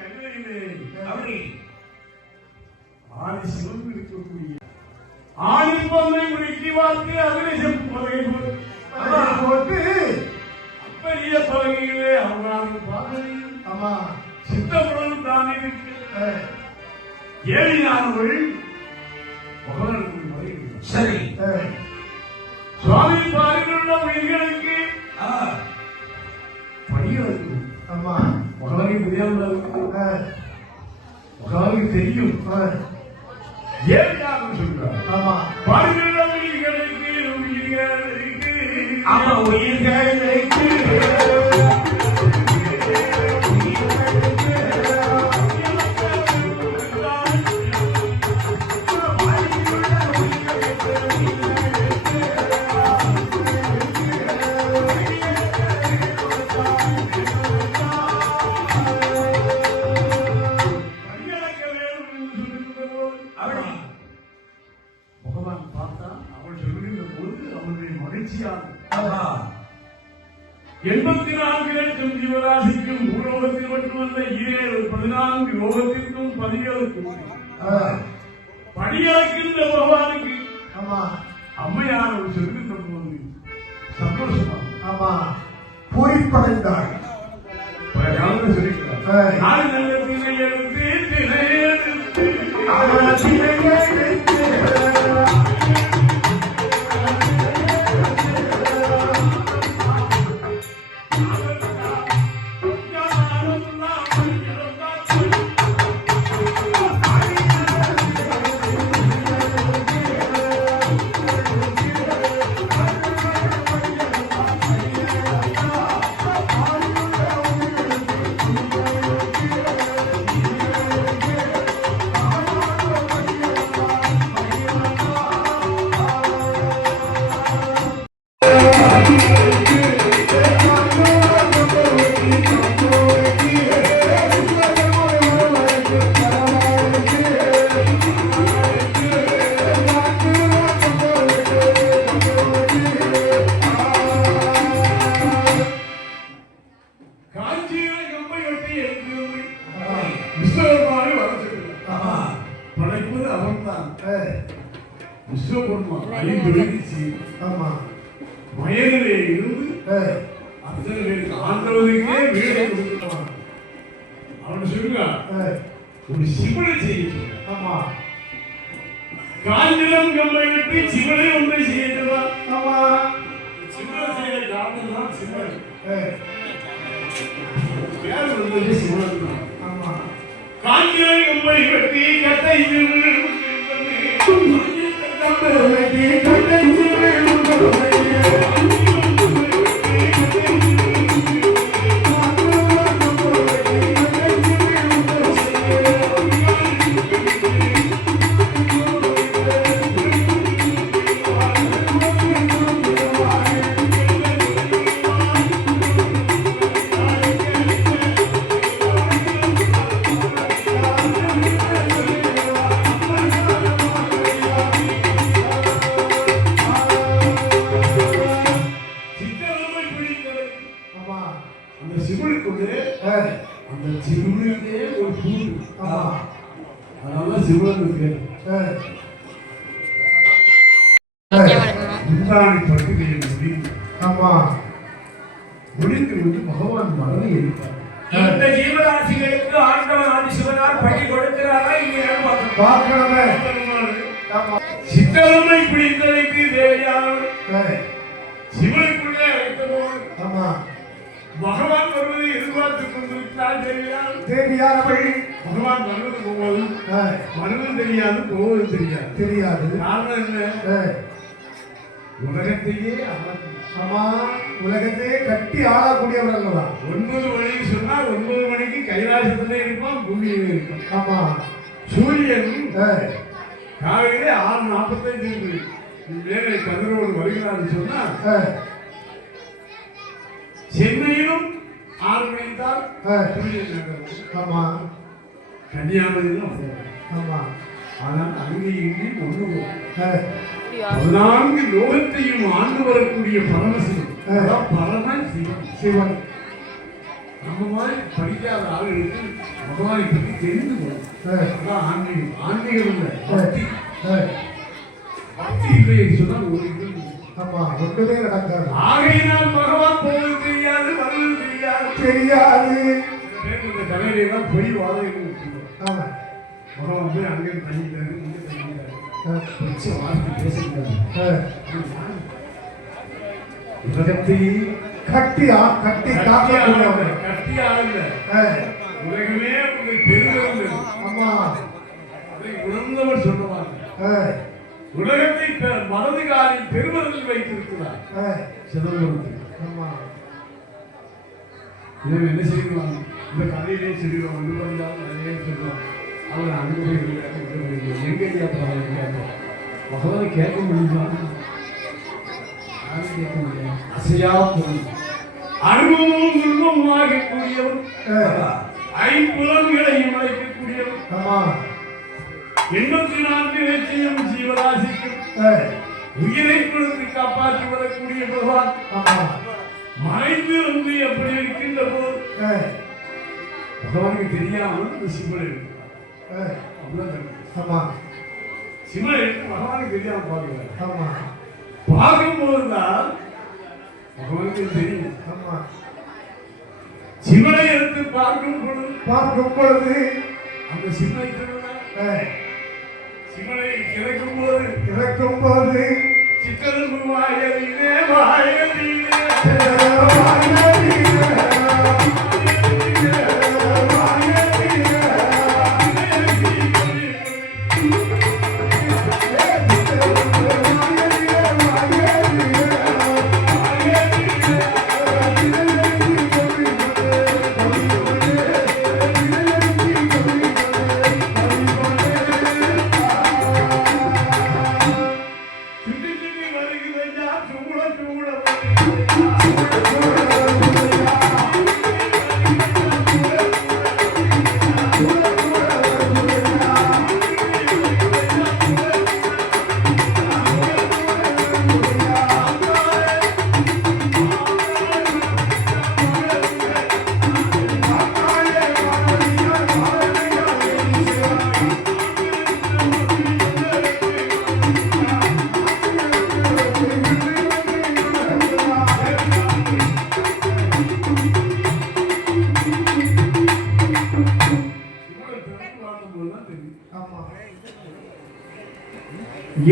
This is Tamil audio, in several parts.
அப்படி ஆதி சிவன் இருக்கக்கூடிய ஆணிப்பொம்மை முறுக்கி வாழ்த்து அதனை போட்டு அப்பரிய பகுதியிலே அவரான பாதையும் ஆமா சித்தப்புடன் தான் இருக்கு சரி சுவாமி பாருங்கள் உயிர்களுக்கு பணியாளர்கள் ஆமா. பகவானுக்கு தெரியும் ஏழியானவள் சொல்றார் ஆமா. உயிர்களுக்கு ஆமா எண்பத்தி நான்கு லட்சம் ஜீவராசிக்கும் பூலோகத்தில் மட்டுமல்ல ஈரேழு பதினான்கு யோகத்திற்கும் பதினேழுக்கும். அஹ், படியளக்கின்ற பகவானுக்கு ஆமா. அம்மையானவர் சொல்லுகின்ற போது சந்தோஷமா. ஆமா. காலத்தில் சொல்லிக்கிறார் விஸ்வகர்மா ஐந்து வயசு ஆமா. வயதிலே இருந்து அத்தனை பேருக்கு ஆண்டவனுக்கே வீடு கொடுத்தான் அவன் சொல்லுவான் அஹ், ஒரு சிவனை செய்ய சொல்றான். ஆமா. காஞ்சிலம் கம்பை வெட்டி சிவனை ஒன்றை செய்யலாம் ஆமா. சிவனை செய்ய காரணம் தான் சிவன் பேர் வந்தது சிவன் தான் ஆமா. காஞ்சிலை கம்பை வெட்டி கட்டை மரணி எடுத்தார் இந்த ஜீவராசிகளுக்கு ஆண்டவன் ஆதிசிவனார் பணி கொடுக்கிறாரா. பார்க்கணுமே. ஆமா. சித்தரமை பிடித்ததைக்கு தேவையானவர். சிவனுக்குள்ளே வைத்தபோது ஆமா. பகவான் வருவதை எதிர்பார்த்து கொண்டிருக்கிறார் தெரியாது? தேவியானவள் பகவான் வருவது போவது வருவது தெரியாது போவது தெரியாது. தெரியாது. காரணம் என்ன? உலகத்தையே அவர் ஆமா உலகத்தையே கட்டி ஆளக்கூடியவர் அல்லவா? ஒன்பது மணிக்கு சொன்னா ஒன்பது மணிக்கு கைலாசத்துல இருப்பான் பூமியில இருப்பான். ஆமா. சூரியன் காலையிலே ஆறு நாற்பத்தைந்து மேலே கதிரோடு வருகிறான்னு சொன்னா சென்னையிலும் ஆறு மணிக்கு தான் சூரியன் நகரும். ஆமா. கன்னியாகுமரியிலும். ஆமா. ஆனால் அங்கே இங்கேயும் ஒன்று பதினான்கு லோகத்தையும் ஆண்டு வரக்கூடிய பரமசிவன். பரம சிவன் சிவன். நம்ம மாதிரி படிக்காத ஆளுகளுக்கு பகவானை பற்றி தெரிந்து கொள்ளும். ஆன்மீகம். ஆன்மீகம் பக்தி. பக்தி இல்லை சொன்னால் ஒரு இது. ஆமா ஒன்றுமே நடக்காது. ஆகையினால் பகவான் போவது தெரியாது வருவது தெரியாது. தெரியாது. இந்த தலையிலே தான் பொய் ஆமா. பகவான் போய் அங்கே தங்கிட்டாரு உலகத்தை கட்டி கட்டி காக்கக்கூடியவர் கட்டி ஆளுங்க. உலகமே உங்களை பெருந்தவர்கள் ஆமா. அதை உணர்ந்தவர் சொல்லுவாங்க ஆ, உலகத்தை மனது காலில் பெருமதில் வைத்திருக்கிறார். சிதம்பரத்தில் ஆமா. என்ன செய்வாங்க? இந்த கதையிலே சொல்லுவாங்க இது வந்தாலும் நிறைய சொல்லுவாங்க. அவர் அனுபவிக்கிறார் எங்க ஐயா பாருங்க பகவானை கேட்க முடியுமா யாரும் கேட்க முடியாது அசையா பொருள் அனுபவமும் உருவமும் ஆகக்கூடியவர் ஐம்புலன்களையும் அழைக்கக்கூடியவர் எண்பத்தி நான்கு ஜீவராசிக்கும் உயிரை கொடுத்து காப்பாற்றி வரக்கூடிய பகவான் மறைந்து வந்து எப்படி இருக்கின்ற போது பகவானுக்கு தெரியாமல் இந்த சிம்மலை ஆமா. எடுத்து பகவானுக்கு தெரியாம பார்க்கிறார் ஆமா. பார்க்கும்போது தான் பகவானுக்கு தெரியும். ஆமா. சிம்மலை எடுத்து பார்க்கும் பொழுது பார்க்கும் பொழுது அந்த ஆ, சிம்மலை கிடைக்கும் போது இறக்கும் போது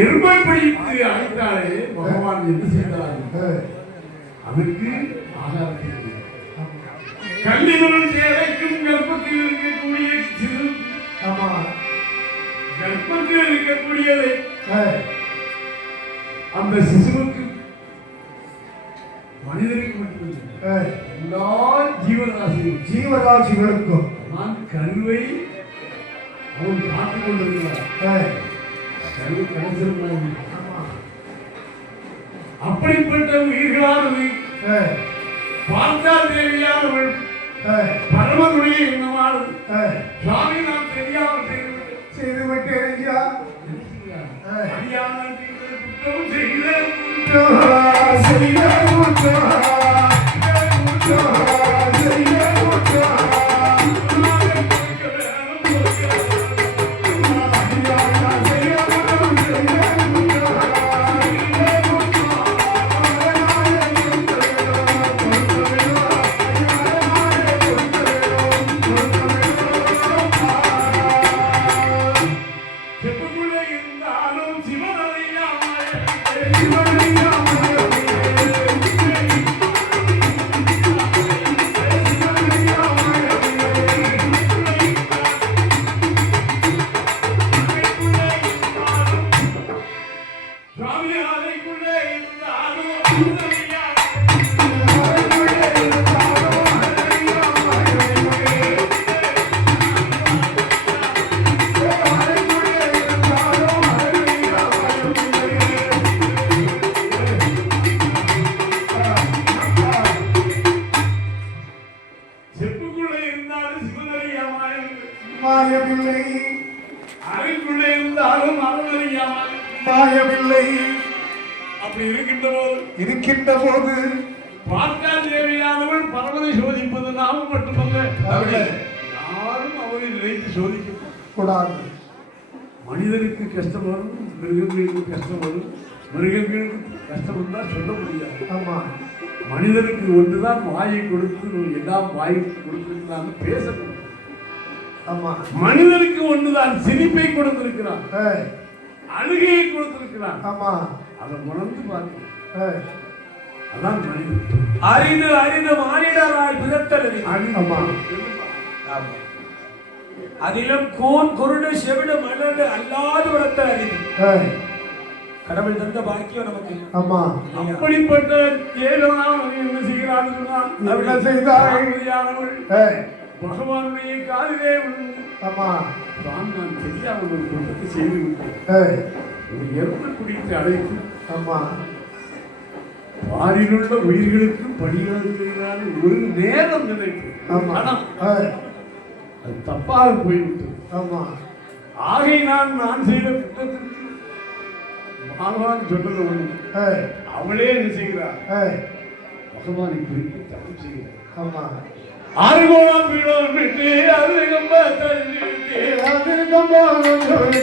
எருமை பிடித்து அழைத்தாலே பகவான் என்ன செய்தார்? ஆகாரத்தை கொடுத்தார். கல்லினுள் தேவைக்கும் கர்ப்பத்தில் இருக்கக்கூடிய சிறு ஆமா. கர்ப்பத்தில் இருக்கக்கூடியதை அந்த சிசுவுக்கு மனிதனுக்கு மட்டுமில்லை எல்லா ஜீவராசியும் ஜீவராசிகளுக்கும். நான் கருவை அவன் காத்துக் கொண்டிருக்கிறார். அப்படிப்பட்ட உயிர்களானது பார்த்தால் தேவையானவள். பரமனுடைய எண்ணமானது சுவாமி நாம் தெரியாமல். செய்து விட்டேன் ஐயா. அறியாமல் செய்த குற்றம் செய்த இருக்கின்ற போது பார்த்தால் தேவையானவள் பரவனை சோதிப்பது நாமும் மட்டுமல்ல. யாரும் அவரை நினைத்து சோதிக்க கூடாது. மனிதனுக்கு கஷ்டம் வரும் மிருகங்களுக்கு கஷ்டம் வரும் மிருகங்களுக்கு கஷ்டம் வந்தால் சொல்ல முடியாது. ஆமா. மனிதனுக்கு ஒன்றுதான் வாயை கொடுத்து எல்லாம் வாய் கொடுத்திருக்கிறான்னு பேசணும் ஆமா. மனிதனுக்கு ஒன்றுதான் சிரிப்பை கொடுத்திருக்கிறான் அழுகையை கொடுத்திருக்கிறான். ஆமா. அதை உணர்ந்து பார்க்கணும் அறிந்து அறிந்து மானிடராய் பிறத்தலது அதிலும் கூன் குருடு செவிடு மலர்ந்து அல்லாது வளர்த்த அறிவு கடவுள் தந்த பாக்கியம் நமக்கு. ஆமா. அப்படிப்பட்ட அவன் என்ன சொன்னான் என்ன ஏய், பகவானுடைய விழுந்து ஆமா. தான் நான் தெரியாமல் ஒரு குற்றத்தை செய்து விட்டேன். ஒரு எருமை குடித்து அழைத்து ஆமா. பாரிலுள்ள உயிர்களுக்கு படியாதுகிறான் ஒரு நேரம் கணம் ஏய், அது தப்பாக போய்விட்டது. ஆமா. ஆகை நான் நான் செய்த குற்றத்திற்கு பகவான் சொன்னது ஏய், அவளே என்ன செய்கிறார் பகவானை குறித்து தப்பு செய்கிறார் ஆமா. ஆறுகோணம் வீணோம் விட்டு அருகம்ப தள்ளிட்டு செவ்வரனை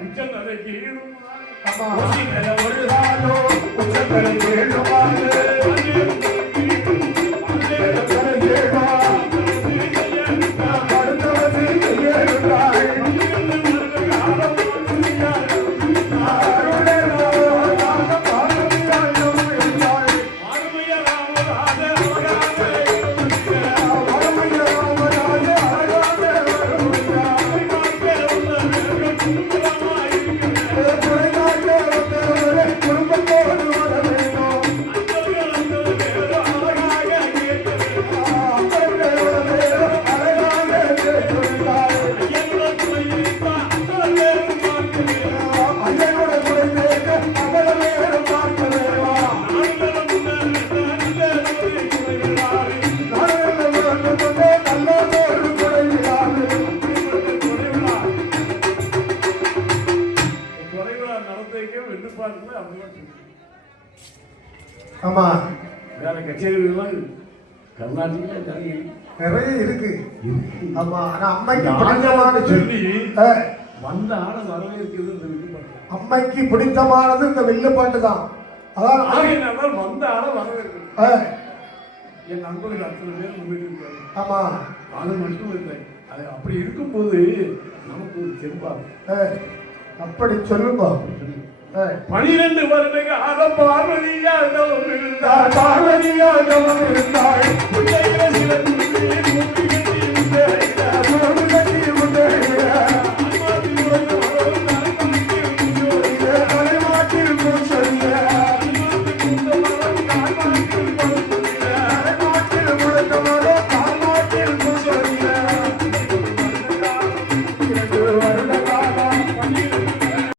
உச்சம் அதை கேளுமா ஒரு நாளோ உச்சம் அதை கேளுமா ஆமா. வேற கச்சேரிகள் கர்நாடகில நிறைய நிறைய இருக்கு. ஆமா ஆனா அம்மைக்கு ராஜாவான பிடித்தமானது சொல்லி வந்த ஆளை வரவேற்கிறது இந்த விருப்பம் அம்மைக்கு பிடித்தமானது இந்த வில்லுப்பாட்டு தான். அதான் வந்த ஆளை வரவேற்கிறது. என் நண்பர்கள் அத்தனை பேர் முன்னிட்டு இருக்காங்க ஆமா. அது மட்டும் இல்லை அது அப்படி இருக்கும்போது நமக்கு ஒரு ஏய், அப்படி ஏய், பனிரெண்டு வருடங்க அத பார்வதியாதவன் இருந்தார் பார்வதியாதவன் இருந்தாள். பிள்ளைகளை